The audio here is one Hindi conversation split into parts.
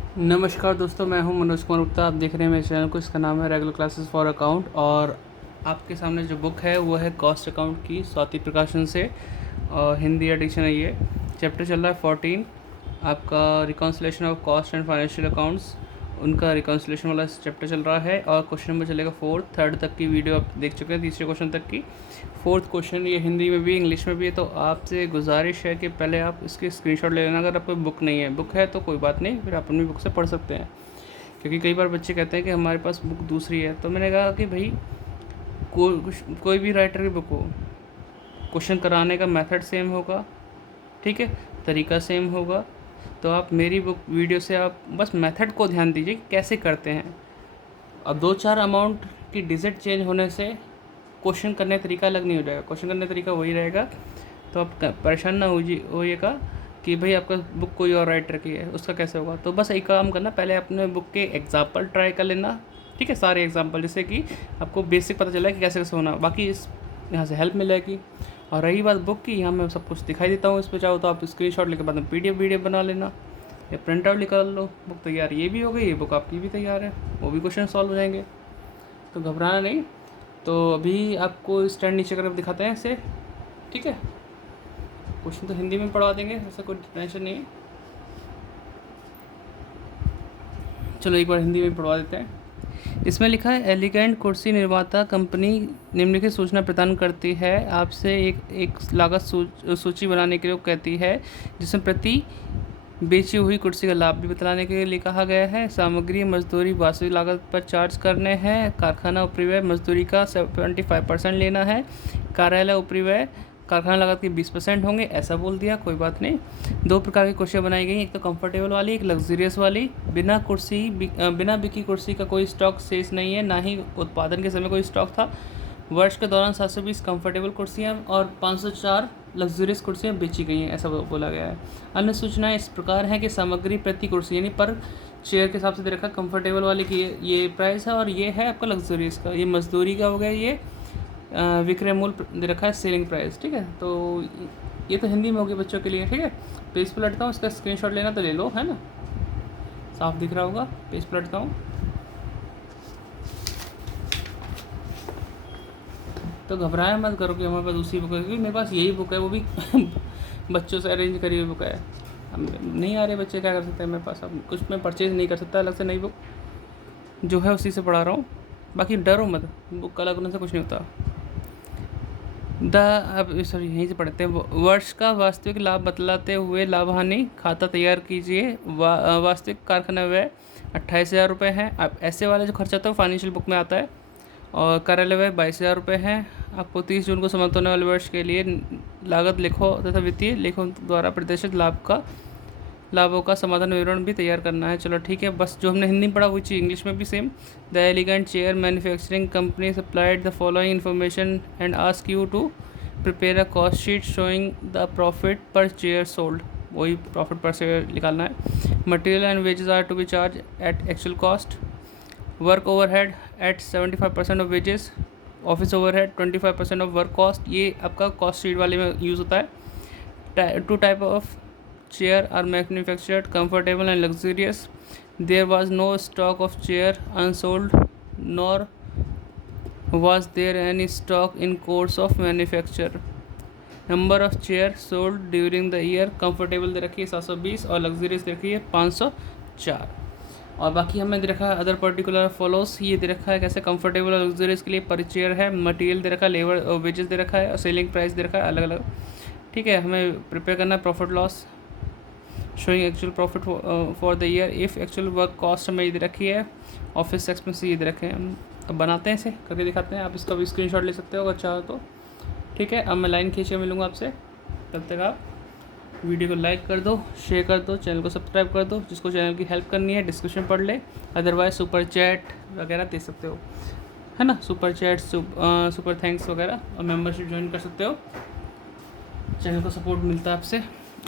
नमस्कार दोस्तों, मैं हूं मनोज कुमार गुप्ता। आप देख रहे हैं मेरे चैनल को। इसका नाम है रेगुलर क्लासेस फॉर अकाउंट। और आपके सामने जो बुक है वो है कॉस्ट अकाउंट की, स्वाति प्रकाशन से, और हिंदी एडिशन है ये। चैप्टर चल रहा है 14, आपका reconciliation of cost and financial accounts. उनका रिकॉन्सिलेशन वाला चैप्टर चल रहा है और क्वेश्चन नंबर चलेगा 4। थर्ड तक की वीडियो आप देख चुके हैं, तीसरे क्वेश्चन तक की। फोर्थ क्वेश्चन ये हिंदी में भी इंग्लिश में भी है, तो आपसे गुजारिश है कि पहले आप इसकी स्क्रीनशॉट ले लेना। अगर आपको बुक नहीं है, बुक है तो कोई बात नहीं, फिर आप अपनी बुक से पढ़ सकते हैं। क्योंकि कई बार बच्चे कहते हैं कि हमारे पास बुक दूसरी है, तो मैंने कहा कि भाई कोई भी राइटर की बुक हो, क्वेश्चन कराने का मेथड सेम होगा, ठीक है, तरीका सेम होगा। तो आप मेरी बुक वीडियो से आप बस मेथड को ध्यान दीजिए कि कैसे करते हैं। अब 2-4 अमाउंट की डिजिट चेंज होने से क्वेश्चन करने का तरीका अलग नहीं हो जाएगा, क्वेश्चन करने का तरीका वही रहेगा। तो आप परेशान ना होइएगा कि भाई आपका बुक कोई और राइटर की है, उसका कैसे होगा। तो बस एक काम करना, पहले अपने बुक के एग्जाम्पल ट्राई कर लेना, ठीक है, सारे एग्जाम्पल, जिससे कि आपको बेसिक पता चला कि कैसे कैसे होना, बाकी इस यहाँ से हेल्प मिलेगी। और रही बात बुक की, यहाँ मैं सब कुछ दिखाई देता हूँ। इस पर चाहो तो आप स्क्रीनशॉट लेके बाद में पीडीएफ वीडियो बना लेना या प्रिंट आउट निकाल लो। बुक तैयार, ये भी हो गई, ये बुक आपकी भी तैयार है, वो भी क्वेश्चन सॉल्व हो जाएंगे, तो घबराना नहीं। तो अभी आपको स्टैंड नीचे कर दिखाते हैं ऐसे, ठीक है। क्वेश्चन तो हिंदी में पढ़वा देंगे, ऐसा कोई टेंशन नहीं है। चलो एक बार हिंदी में पढ़वा देते हैं। इसमें लिखा है, एलिगेंट कुर्सी निर्माता कंपनी निम्नलिखित सूचना प्रदान करती है। आपसे एक लागत सूची बनाने के लिए कहती है, जिसमें प्रति बेची हुई कुर्सी का लाभ भी बतलाने के लिए कहा गया है। सामग्री मजदूरी वास्तविक लागत पर चार्ज करने हैं। कारखाना उपरिव्यय मजदूरी का 75% लेना है। कार्यालय उपरिव्यय कारखाना लागत के 20% होंगे, ऐसा बोल दिया, कोई बात नहीं। 2 प्रकार की कुर्सियाँ बनाई गई, एक तो कंफर्टेबल वाली, एक लग्जरियस वाली। बिना बिकी कुर्सी का कोई स्टॉक शेष नहीं है, ना ही उत्पादन के समय कोई स्टॉक था। वर्ष के दौरान 720 कंफर्टेबल कुर्सियाँ और 504 लग्जरियस कुर्सियाँ बेची गई हैं, ऐसा बोला गया है। अन्य सूचनाएं इस प्रकार हैं कि सामग्री प्रति कुर्सी यानी पर चेयर के हिसाब से दे रखा है। कंफर्टेबल वाले की ये प्राइस है और ये है आपका लग्जरियस का, ये मजदूरी का हो गया, ये विक्रय मूल्य दे रखा है, सेलिंग प्राइस, ठीक है। तो ये तो हिंदी में होगी बच्चों के लिए, ठीक है। पेज पर लटका हूँ, इसका स्क्रीनशॉट लेना तो ले लो, है ना, साफ दिख रहा होगा। पेज पर लटका हूँ, तो घबराया मत करो कि हमारे पास दूसरी बुक है, क्योंकि मेरे पास यही बुक है, वो भी बच्चों से अरेंज करी हुई बुक है। अब नहीं आ रहे बच्चे, क्या कर सकते हैं मेरे पास, अब कुछ मैं परचेज़ नहीं कर सकता अलग से, नई बुक जो है उसी से पढ़ा रहा हूँ। बाकी डरो मत, बुक अलग होने से कुछ नहीं होता। अब सॉरी, यहीं से पढ़ते हैं। वर्ष का वास्तविक लाभ बतलाते हुए लाभ हानि खाता तैयार कीजिए। वास्तविक कारखाना व्यय 28,000 रुपये है। अब ऐसे वाले जो खर्चा होता है फाइनेंशियल बुक में आता है। और कार्यालय व्यय 22,000 रुपये है। आपको 30 जून को समाप्त होने वाले वर्ष के लिए लागत लेखों तथा वित्तीय लेखों द्वारा प्रदर्शित लाभों का समाधान विवरण भी तैयार करना है। चलो ठीक है, बस जो हमने हिंदी में पढ़ा वही चीज़ इंग्लिश में भी same. The elegant chair manufacturing company supplied the following information and ask you to prepare a cost sheet showing the profit per chair sold. वही प्रॉफिट पर चेयर निकालना है। Material and wages are to be charge at actual cost. Work overhead at 75% of wages. Office overhead 25% of work cost. ये आपका कॉस्ट शीट वाले में यूज़ होता है। 2 type of chair are manufactured, comfortable and luxurious. There was no stock of chair unsold, nor was there any stock in course of manufacture. Number of chairs sold during the year, comfortable दे रखी है 720 और luxurious दे रखी है 504। और बाकी हमें दे रखा है अदर पर्टिकुलर फॉलोस, ये दे रखा है कैसे कंफर्टेबल और लग्जरियस के लिए पर चेयर है। मटेरियल दे रखा है, लेबर और वेजेस दे रखा है, और सेलिंग प्राइस दे रखा है अलग अलग, ठीक है। हमें प्रिपेयर करना है profit loss showing actual profit for the year. If actual work cost हमें ये दे रखी है, ऑफिस एक्सपेंस ये दे रखे हैं। अब बनाते हैं, इसे करके दिखाते हैं। आप इसका भी स्क्रीनशॉट ले सकते हो अगर चाहो तो, ठीक है। अब मैं लाइन खींच के मिलूँगा आपसे, तब तक आप वीडियो को लाइक कर दो, शेयर कर दो, चैनल को सब्सक्राइब कर दो। जिसको चैनल की हेल्प करनी है डिस्क्रिप्शन पढ़ ले, अदरवाइज सुपर चैट वगैरह दे सकते हो, है ना, सुपर चैट, सुपर थैंक्स वगैरह, और मेम्बरशिप ज्वाइन कर सकते हो। चैनल को सपोर्ट मिलता है आपसे,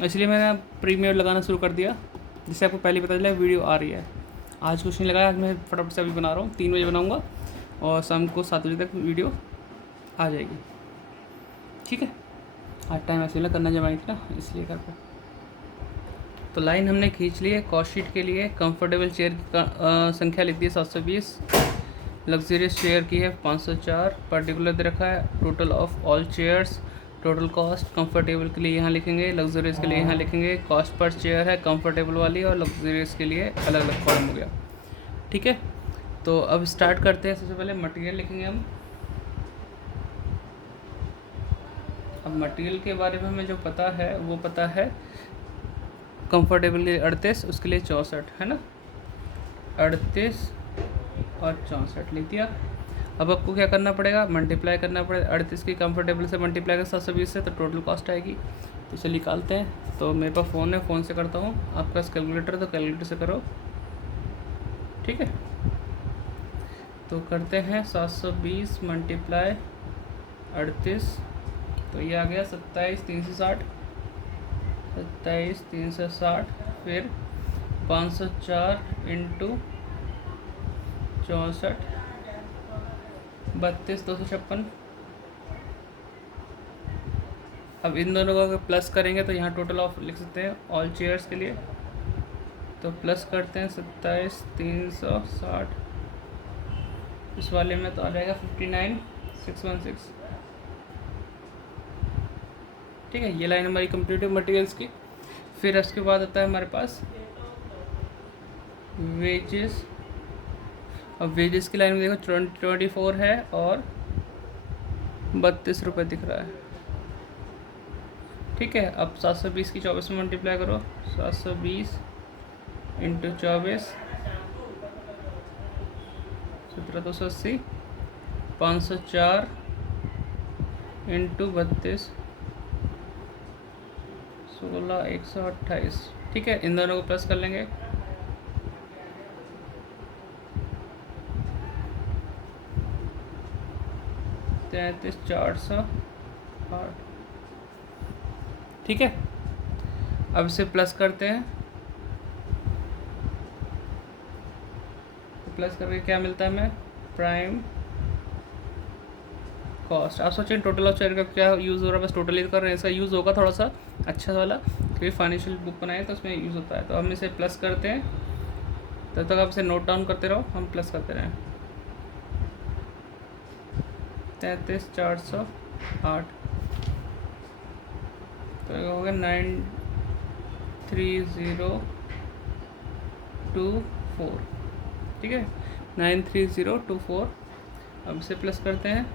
इसलिए मैंने प्रीमियर लगाना शुरू कर दिया, जिससे आपको पहले पता चला वीडियो आ रही है। आज कुछ नहीं लगाया, आज मैं फटाफट से अभी बना रहा हूँ, 3 बजे बनाऊँगा और शाम को 7 बजे तक वीडियो आ जाएगी, ठीक है। आज टाइम ऐसे करना जमाई थी ना, इसलिए कर पाया। तो लाइन हमने खींच ली है। कॉस्ट शीट के लिए कंफर्टेबल चेयर की संख्या लिख दी है 720, लग्जरियस चेयर की है 504, पर्टिकुलर दे रखा है total of all chairs, total cost comfortable के लिए यहाँ लिखेंगे, लग्जरियस के लिए यहाँ लिखेंगे, कॉस्ट पर चेयर है कंफर्टेबल वाली और लग्जरियस के लिए अलग अलग कॉलम हो गया। ठीक है, तो अब स्टार्ट करते हैं। सबसे पहले मटेरियल लिखेंगे हम। अब मटेरियल के बारे में हमें जो पता है वो पता है कंफर्टेबल के लिए 38, उसके लिए 64 है ना, 38 और 64 लिख दिया। अब आपको क्या करना पड़ेगा, मल्टीप्लाई करना पड़ेगा 38 की कंफर्टेबल से मल्टीप्लाई कर 720 से, तो टोटल कॉस्ट आएगी। तो इसे निकालते हैं। तो मेरे पास फ़ोन है, फ़ोन से करता हूँ। आपके पास कैलकुलेटर तो कैलकुलेटर से करो। ठीक है, तो करते हैं 720 मल्टीप्लाई 38, तो ये आ गया 27,360, 27,360, फिर 504 इंटू 64, 32,256। अब इन दोनों को अगर प्लस करेंगे तो यहाँ टोटल ऑफ लिख सकते हैं ऑल चेयर्स के लिए। तो प्लस करते हैं 27,360, इस वाले में तो आ जाएगा 59,616। ठीक है, ये लाइन हमारी कंप्लीट है मटेरियल्स की। फिर उसके बाद आता है हमारे पास वेजेस। अब वेजेस की लाइन में देखो 24 है और 32 रुपये दिख रहा है। ठीक है, अब 720 की 24 में मल्टीप्लाई करो, 720 इंटू 24, 17,280, 504 इंटू 32, 16,128। ठीक है, इन दोनों को प्लस कर लेंगे। तैंतीस 408। ठीक है, अब इसे प्लस करते हैं। तो प्लस करके क्या मिलता है हमें, प्राइम कॉस्ट। आप सोचें टोटल ऑफ चेयर का क्या यूज़ हो रहा है, बस टोटल ही कर रहे हैं। इसका यूज़ होगा थोड़ा सा अच्छा वाला, क्योंकि फाइनेंशियल बुक बनाए तो उसमें यूज़ होता है। तो हम इसे प्लस करते हैं, तब तक आप इसे नोट डाउन करते रहो, हम प्लस करते रहें। 33,408, तो हो गया 93024। ठीक है, 93024। अब इसे प्लस करते हैं,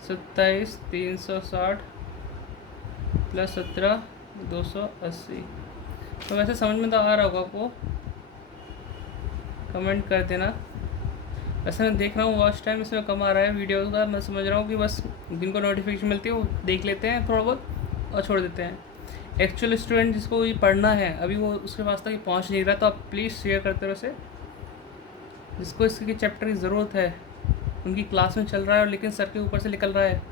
27,360 प्लस 17,280। तो वैसे समझ में तो आ रहा होगा आपको, कमेंट कर देना। वैसे मैं देख रहा हूँ वॉच टाइम इसमें कम आ रहा है वीडियो का। मैं समझ रहा हूँ कि बस जिनको नोटिफिकेशन मिलती है वो देख लेते हैं थोड़ा बहुत और छोड़ देते हैं। एक्चुअल स्टूडेंट जिसको ये पढ़ना है अभी वो उसके पास तक पहुँच नहीं रहा, तो आप प्लीज़ शेयर करते रहो इसे। जिसको इसके चैप्टर की ज़रूरत है, उनकी क्लास में चल रहा है और लेकिन सर के ऊपर से निकल रहा है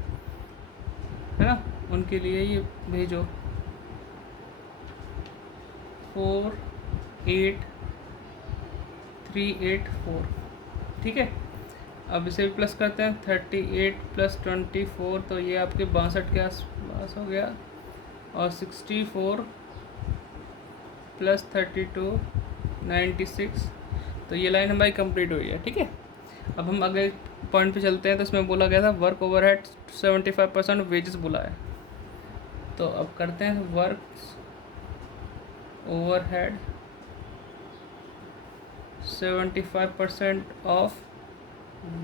ना, उनके लिए ये भेजो। 48384। ठीक है, अब इसे भी प्लस करते हैं, 38 प्लस 24, तो ये आपके 62 के आसपास हो गया, और 64 प्लस 32 96। तो ये लाइन हमारी कंप्लीट हुई है। ठीक है, अब हम अगले पॉइंट पे चलते हैं। तो इसमें बोला गया था वर्क ओवरहेड 75% वेजेस बोला है। तो अब करते हैं वर्क ओवरहेड 75% ऑफ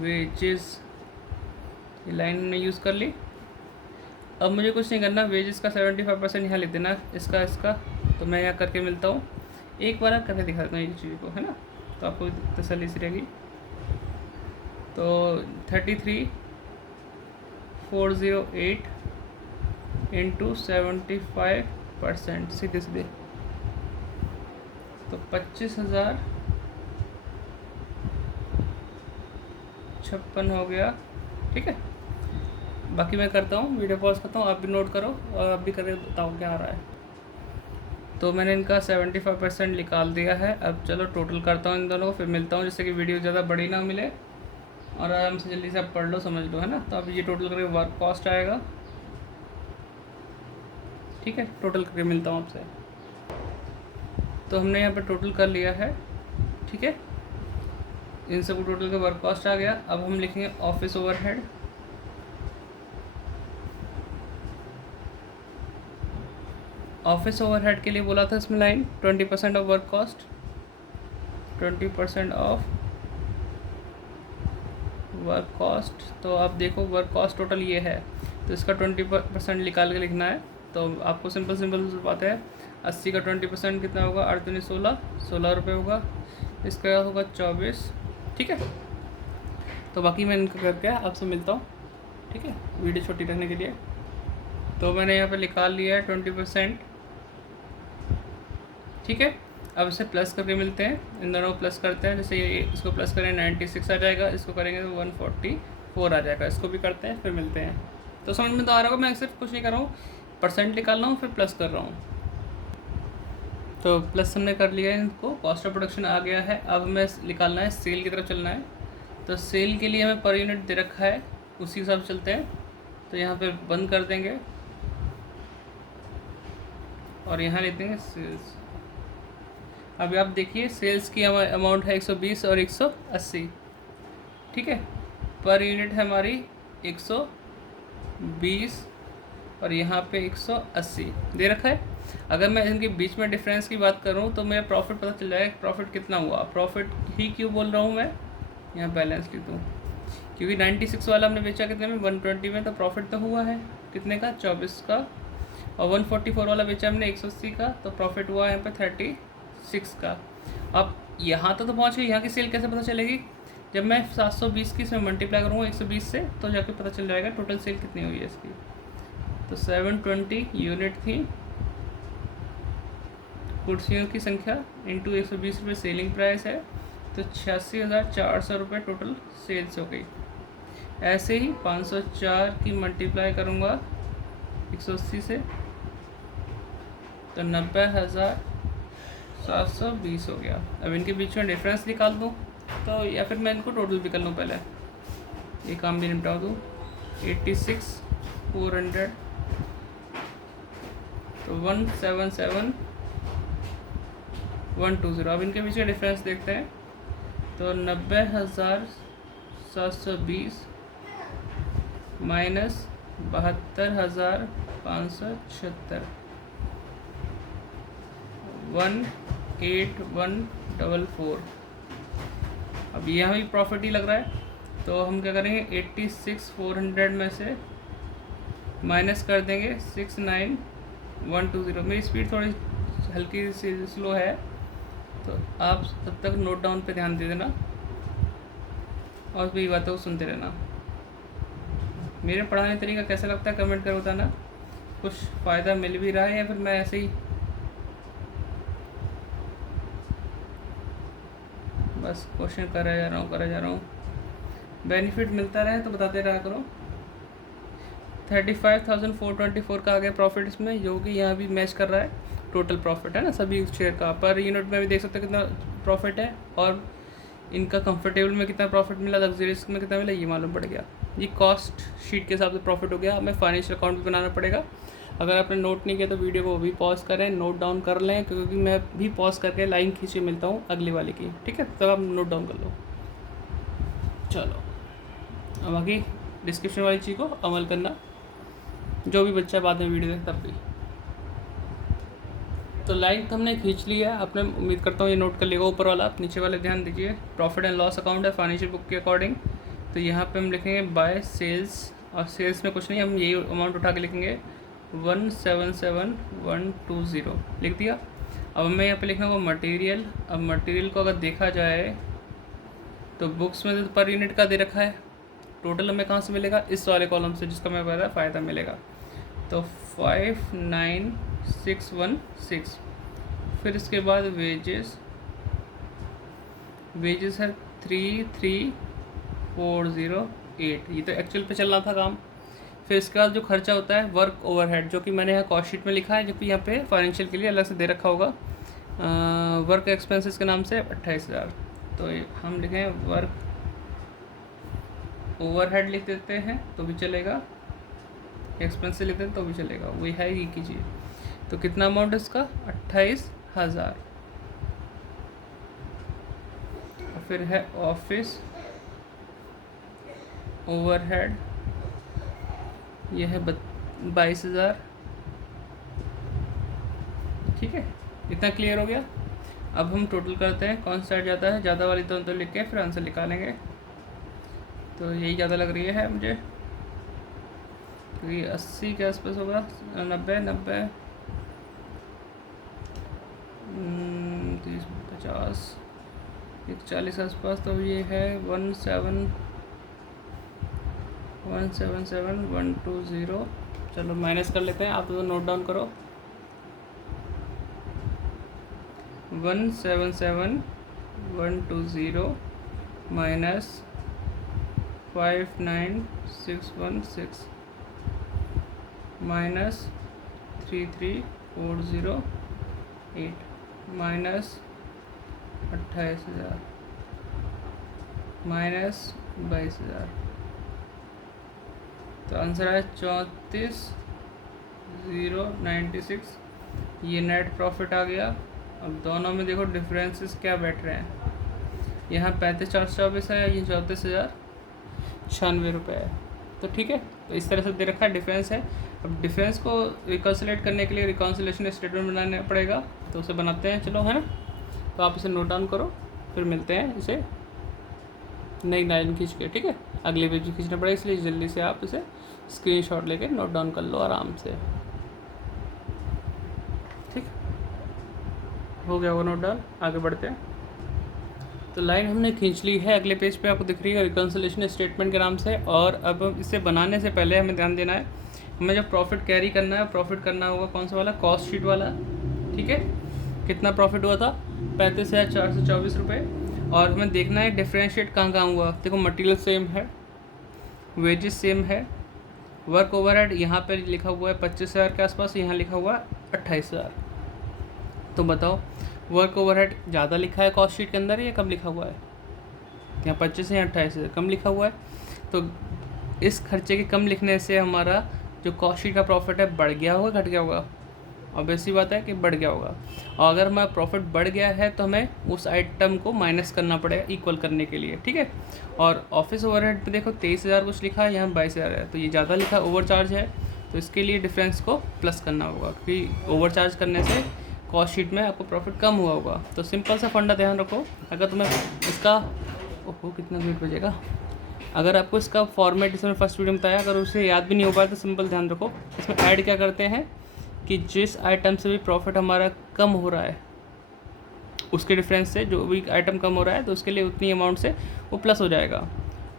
वेजेस, ये लाइन हमने यूज़ कर ली। अब मुझे कुछ नहीं करना, वेजेस का 75% यहाँ लिख देना, इसका। तो मैं यहाँ करके मिलता हूँ, एक बार करके दिखा देता हूँ ये चीज़ को, है ना, तो आपको तसल्ली सी रहेगी। तो 33,408 इंटू 75% सीधे सीधे, तो 25,056 हो गया। ठीक है, बाकी मैं करता हूँ, वीडियो पॉज करता हूँ, आप भी नोट करो और आप भी करके बताओ क्या आ रहा है। तो मैंने इनका 75% निकाल दिया है। अब चलो टोटल करता हूँ इन दोनों को, फिर मिलता हूँ, जिससे कि वीडियो ज़्यादा बड़ी ना मिले और आराम से जल्दी से आप पढ़ लो, समझ लो, है ना। तो अब ये टोटल करके वर्क कॉस्ट आएगा। ठीक है, टोटल करके मिलता हूँ आपसे। तो हमने यहाँ पर टोटल कर लिया है, ठीक है। इन सब टोटल का वर्क कॉस्ट आ गया। अब हम लिखेंगे ऑफिस ओवरहेड। ऑफिस ओवरहेड के लिए बोला था इसमें line 20% of work cost, 20% of work cost. तो आप देखो वर्क कॉस्ट टोटल ये है, तो इसका 20% निकाल के लिखना है। तो आपको सिंपल बात है, 80 का 20% कितना होगा, 8 दूनी 16 रुपये होगा। इसका होगा 24, ठीक है। तो बाकी मैं इनका करके आपसे मिलता हूँ, ठीक है, वीडियो छोटी रहने के लिए। तो मैंने यहाँ पे निकाल लिया है 20%, ठीक है। अब इसे प्लस करके मिलते हैं, इन दोनों को प्लस करते हैं। जैसे ये इसको प्लस करें 96 आ जाएगा, इसको करेंगे तो 144 आ जाएगा। इसको भी करते हैं, फिर मिलते हैं। तो समझ में तो आ रहा होगा, मैं सिर्फ कुछ नहीं कर रहा हूँ, परसेंट निकाल रहा हूँ, फिर प्लस कर रहा हूँ। तो प्लस हमने कर लिया है, इनको कॉस्ट ऑफ प्रोडक्शन आ गया है। अब हमें निकालना है सेल की तरफ चलना है। तो सेल के लिए हमें पर यूनिट दे रखा है, उसी हिसाब से चलते हैं। तो यहाँ पे बंद कर देंगे और यहाँ लिख देंगे सेल्स। अभी आप देखिए सेल्स की अमाउंट है 120 और 180, ठीक है। पर यूनिट है हमारी 120 और यहाँ पे 180 दे रखा है। अगर मैं इनके बीच में डिफरेंस की बात करूँ तो मेरा प्रॉफिट पता चल जाएगा, प्रॉफिट कितना हुआ। प्रॉफिट ही क्यों बोल रहा हूँ मैं, यहाँ बैलेंस लिख दूँ, क्योंकि 96 वाला हमने बेचा कितने में, 120 में, तो प्रॉफिट तो हुआ है कितने का, 24 का। और 144 वाला बेचा हमने 180 का, तो प्रॉफिट हुआ यहाँ पे 36 का। अब यहाँ तो पहुँच गई, यहाँ की सेल कैसे पता चलेगी, जब मैं 720 की इसमें मल्टीप्लाई करूँगा 120 से, तो जाके पता चल जाएगा टोटल सेल कितनी हुई है इसकी। तो 720 यूनिट थी, कुर्सियों की संख्या इंटू 120 रुपये सेलिंग प्राइस है, तो 86,400 रुपये टोटल सेल्स हो गई। ऐसे ही 504 की मल्टीप्लाई करूँगा 180 से, तो 90,720 हो गया। अब इनके बीच में डिफरेंस निकाल दूँ तो, या फिर मैं इनको टोटल भी कर लूँ, पहले ये काम भी निपटा दूँ। 86,400 तो 177,120। अब इनके बीच में डिफरेंस देखते हैं, तो 90,720 माइनस 72,576, 18144। अब यहाँ भी प्रॉफिट ही लग रहा है, तो हम क्या करेंगे 86,400 में से माइनस कर देंगे 69,120। मेरी स्पीड थोड़ी हल्की सी स्लो है, तो आप तब तक नोट डाउन पे ध्यान दे देना और मेरी बातों को सुनते रहना। मेरे पढ़ाने तरीका कैसा लगता है कमेंट कर बताना, कुछ फ़ायदा मिल भी रहा है या फिर मैं ऐसे ही बस क्वेश्चन करा जा रहा हूँ। बेनिफिट मिलता रहे तो बताते रहा करो। 35,424 का आ गया प्रॉफिट इसमें, जो कि यहाँ भी मैच कर रहा है टोटल प्रॉफिट है ना सभी शेयर का। पर यूनिट में भी देख सकते हो कितना प्रॉफिट है, और इनका कंफर्टेबल में कितना प्रॉफिट मिला, लग्जरियस में कितना मिला, ये मालूम पड़ गया। ये कॉस्ट शीट के हिसाब से प्रॉफिट हो गया। हमें फाइनेंशियल अकाउंट भी बनाना पड़ेगा। अगर आपने नोट नहीं किया तो वीडियो को भी पॉज करें, नोट डाउन कर लें, क्योंकि मैं भी पॉज करके लाइन खींचे मिलता हूँ अगली वाले की, ठीक है। तब आप नोट डाउन कर लो। चलो अब बाकी डिस्क्रिप्शन वाली चीज़ को अमल करना, जो भी बच्चा बाद में वीडियो देखे तब भी। तो लाइन तो हमने खींच लिया है, आपने उम्मीद करता हूँ ये नोट कर लेगा। ऊपर वाला आप नीचे वाले ध्यान दीजिए, प्रॉफिट एंड लॉस अकाउंट है फाइनेंशियल बुक के अकॉर्डिंग। तो यहाँ पे हम लिखेंगे बाय सेल्स, और सेल्स में कुछ नहीं, हम यही अमाउंट उठा के लिखेंगे 177,120 लिख दिया। अब हमें यहाँ पे लिखना होगा मटेरियल। अब मटेरियल को अगर देखा जाए तो बुक्स में तो पर यूनिट का दे रखा है, टोटल हमें कहाँ से मिलेगा, इस वाले कॉलम से जिसका मैं बता फ़ायदा मिलेगा। तो 59,616। फिर इसके बाद वेजेस है 33,408, ये तो एक्चुअल पे चल रहा था काम। फिर इसके बाद जो खर्चा होता है वर्क ओवरहेड, जो कि मैंने यहाँ कॉस्ट शीट में लिखा है, जो कि यहाँ पे फाइनेंशियल के लिए अलग से दे रखा होगा। वर्क एक्सपेंसेस के नाम से 28,000। तो हम लिखें वर्क ओवरहेड लिख देते हैं तो भी चलेगा, एक्सपेंस लिख देते तो भी चलेगा, वही है ये कीजिए। तो कितना अमाउंट है इसका, 28,000। फिर है ऑफिस ओवरहेड, ये है 22,000। ठीक है, इतना क्लियर हो गया। अब हम टोटल करते हैं, कौन सा जाता है, ज़्यादा वाली तो लिख के फिर आंसर निकालेंगे। तो यही ज़्यादा लग रही है मुझे, क्योंकि 80 के आसपास होगा, 90 90 30 50 140 के आसपास। तो ये है 177 चलो माइनस कर लेते हैं, आप तो नोट डाउन करो। 177,120 माइनस 59,616 माइनस 33,408 माइनस 28,000 माइनस 22,000। तो आंसर है 34,096। ये नेट प्रॉफिट आ गया। अब दोनों में देखो डिफरेंसेस क्या बैठ रहे हैं, यहाँ 35,424 है, ये 34,096 रुपये है। तो ठीक है, तो इस तरह से दे रखा है, डिफरेंस है। अब डिफरेंस को रिकॉन्सिलेट करने के लिए रिकॉन्सिलेशन स्टेटमेंट बनाना पड़ेगा, तो उसे बनाते हैं, चलो, है ना। तो आप इसे नोट डाउन करो, फिर मिलते हैं इसे नई लाइन खींच के। ठीक है, अगले पेज खींचना पड़ेगा, इसलिए जल्दी से आप इसे स्क्रीनशॉट लेके नोट डाउन कर लो आराम से। ठीक, हो गया वो नोट डाउन, आगे बढ़ते हैं। तो लाइन हमने खींच ली है, अगले पेज पे आपको दिख रही है रिकॉन्सिलेशन स्टेटमेंट के नाम से। और अब इसे बनाने से पहले हमें ध्यान देना है, हमें जब प्रॉफिट कैरी करना है, प्रॉफिट करना होगा कौन सा वाला, कॉस्ट शीट वाला। ठीक है, कितना प्रॉफिट हुआ था, 35,424 रुपये। और हमें देखना है डिफ्रेंशिएट कहाँ कहाँ हुआ। देखो मटेरियल सेम है, वेजेस सेम है, वर्क ओवरहेड यहाँ पर लिखा हुआ है 25,000 के आसपास, यहाँ लिखा हुआ है 28,000। तो बताओ वर्क ओवरहेड ज़्यादा लिखा है कॉस्ट शीट के अंदर या कम लिखा हुआ है, यहाँ 25 या 28 से कम लिखा हुआ है। तो इस खर्चे के कम लिखने से हमारा जो कॉस्ट शीट का प्रॉफिट है बढ़ गया होगा, घट गया होगा, ऑब्वियस सी बात है कि बढ़ गया होगा। और अगर हमारा प्रॉफिट बढ़ गया है तो हमें उस आइटम को माइनस करना पड़ेगा इक्वल करने के लिए। ठीक है, और ऑफिस ओवरहेड पे देखो 23,000 कुछ लिखा है, यहाँ 22,000 है, तो ये ज़्यादा लिखा ओवर चार्ज है, तो इसके लिए डिफरेंस को प्लस करना होगा, क्योंकि ओवर चार्ज करने से कॉस्ट शीट में आपको प्रॉफिट कम हुआ होगा। तो सिंपल सा फंडा ध्यान रखो, अगर तुम्हें इसका ओहो कितना वेट बचेगा, अगर आपको इसका फॉर्मेट इसमें फर्स्ट वीडियो में बताया, अगर उसे याद भी नहीं हो पाया तो सिंपल ध्यान रखो, इसमें ऐड क्या करते हैं कि जिस आइटम से भी प्रॉफिट हमारा कम हो रहा है, उसके डिफरेंस से जो भी आइटम कम हो रहा है, तो उसके लिए उतनी अमाउंट से वो प्लस हो जाएगा।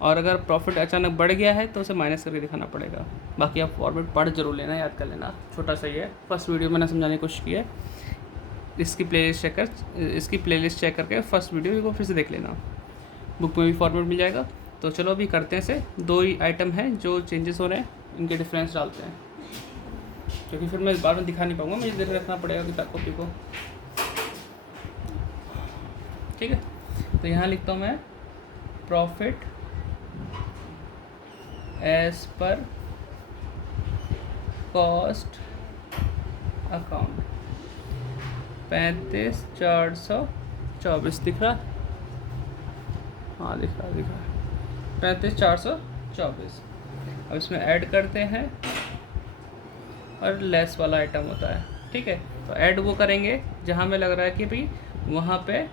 और अगर प्रॉफिट अचानक बढ़ गया है तो उसे माइनस करके दिखाना पड़ेगा। बाकी आप फॉर्मेट पढ़ जरूर लेना, याद कर लेना, छोटा सा ही है, फर्स्ट वीडियो मैंने समझाने की कोशिश की है। इसकी प्लेलिस्ट चेक करके फर्स्ट वीडियो को फिर से देख लेना, बुक में भी फॉर्मेट मिल जाएगा। तो चलो अभी करते हैं इसे, दो ही आइटम हैं जो चेंजेस हो रहे हैं, इनके डिफरेंस डालते हैं, क्योंकि फिर मैं बाद में दिखा नहीं पाऊँगा, मुझे देख रखना पड़ेगा किताब कॉपी को। ठीक है, तो यहाँ लिखता हूँ मैं profit as per cost account 35,424 दिख रहा, हाँ दिख रहा 35,424। अब इसमें ऐड करते हैं और लेस वाला आइटम होता है। ठीक है, तो ऐड वो करेंगे जहाँ में लग रहा है कि भाई वहाँ पे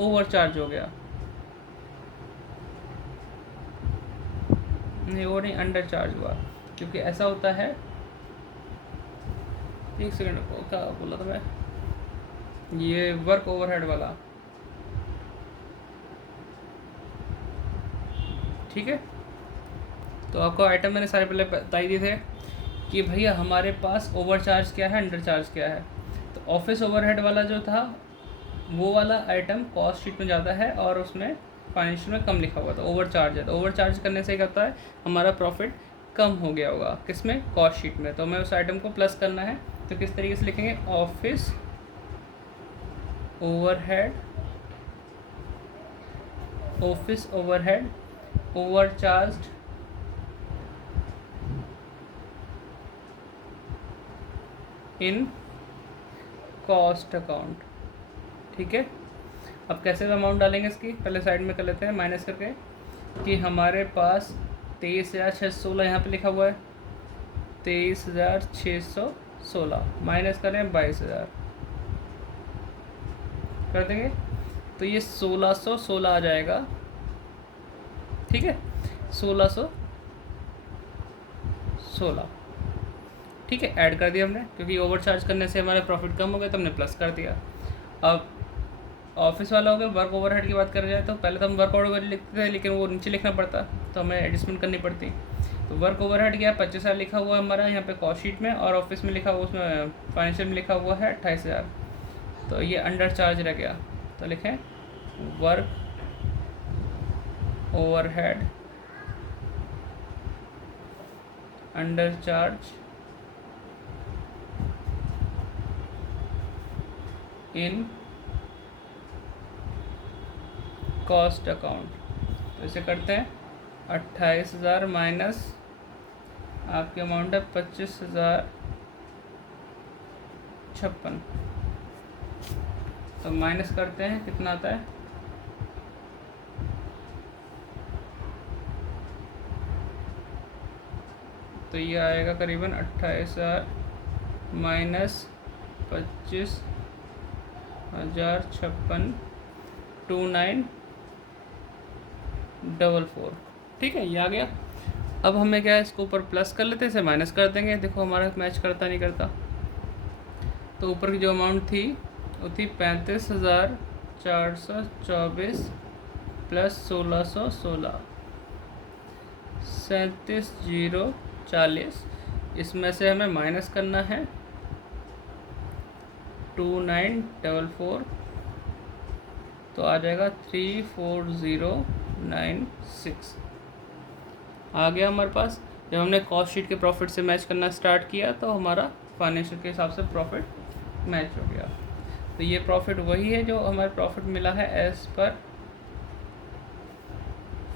ओवर चार्ज हो गया, नहीं वो नहीं, अंडर चार्ज हुआ, क्योंकि ऐसा होता है। एक सेकंड को क्या बोला था मैं, ये वर्क ओवरहेड वाला। ठीक है, तो आपको आइटम मैंने सारे पहले बता ही दिए थे कि भैया हमारे पास ओवर चार्ज क्या है, अंडर चार्ज क्या है। तो ऑफिस ओवरहेड वाला जो था वो वाला आइटम कॉस्ट शीट में ज़्यादा है और उसमें फाइनेंशियल में कम लिखा हुआ था, ओवर चार्ज है। तो ओवर चार्ज करने से क्या होता है, हमारा प्रॉफिट कम हो गया होगा, किसमें, कॉस्ट शीट में। तो हमें उस आइटम को प्लस करना है, तो किस तरीके से लिखेंगे, office overhead over charged in cost account. ठीक है, अब कैसे अमाउंट डालेंगे इसकी, पहले साइड में कर लेते हैं माइनस करके, कि हमारे पास 23,616 यहाँ पे लिखा हुआ है, 23,616 माइनस करें 22,000 कर देंगे, तो ये 1,616 आ जाएगा। ठीक है, 1,616 ठीक है, ऐड कर दिया हमने, क्योंकि ओवर चार्ज करने से हमारा प्रॉफिट कम हो गया तो हमने प्लस कर दिया। अब ऑफिस वाला हो गया, वर्क ओवरहेड की बात करें जाए तो पहले तो हम वर्क ओवरहेड लिखते थे, लेकिन वो नीचे लिखना पड़ता तो हमें एडजस्टमेंट करनी पड़ती। तो वर्क ओवरहेड क्या, 25,000 लिखा हुआ है हमारा यहाँ पे कॉस्ट शीट में, और ऑफिस में लिखा हुआ, उसमें फाइनेंशियल में लिखा हुआ है 28,000, तो ये अंडर चार्ज रह गया। तो लिखें work overhead under charge in cost account. तो इसे करते हैं 28,000 माइनस आपकी अमाउंट है 25,056, तो माइनस करते हैं कितना आता है, तो ये आएगा करीबन 28,000 माइनस 25,056 2944। ठीक है, ये आ गया। अब हमें क्या है, इसको ऊपर प्लस कर लेते हैं, इसे माइनस कर देंगे, देखो हमारा मैच करता नहीं करता। तो ऊपर की जो अमाउंट थी वो थी 35,424 प्लस 1,616, 37,040। इसमें से हमें माइनस करना है 2944, तो आ जाएगा 34096 आ गया हमारे पास। जब हमने कॉस्ट शीट के प्रॉफिट से मैच करना स्टार्ट किया तो हमारा फाइनेंशियल के हिसाब से प्रॉफिट मैच हो गया। तो ये प्रॉफिट वही है जो हमारे प्रॉफिट मिला है एज पर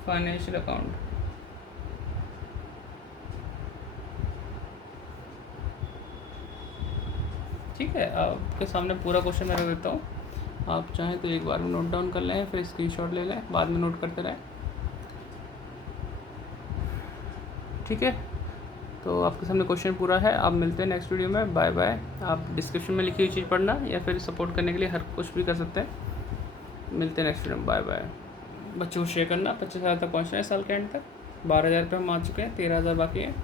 फाइनेंशियल अकाउंट। ठीक है, आपके सामने पूरा क्वेश्चन मैं रख देता हूँ, आप चाहें तो एक बार में नोट डाउन कर लें, फिर स्क्रीनशॉट ले लें, बाद में नोट करते रहें। ठीक है, तो आपके सामने क्वेश्चन पूरा है। आप मिलते हैं नेक्स्ट वीडियो में, बाय बाय। आप डिस्क्रिप्शन में लिखी हुई चीज़ पढ़ना या फिर सपोर्ट करने के लिए हर कुछ भी कर सकते हैं। मिलते हैं नेक्स्ट वीडियो में, बाय बाय। बच्चों को शेयर करना, 25,000 तक पहुँच रहे हैं साल के एंड तक, 12,000 रुपये हम आ चुके हैं, 13,000 बाकी है।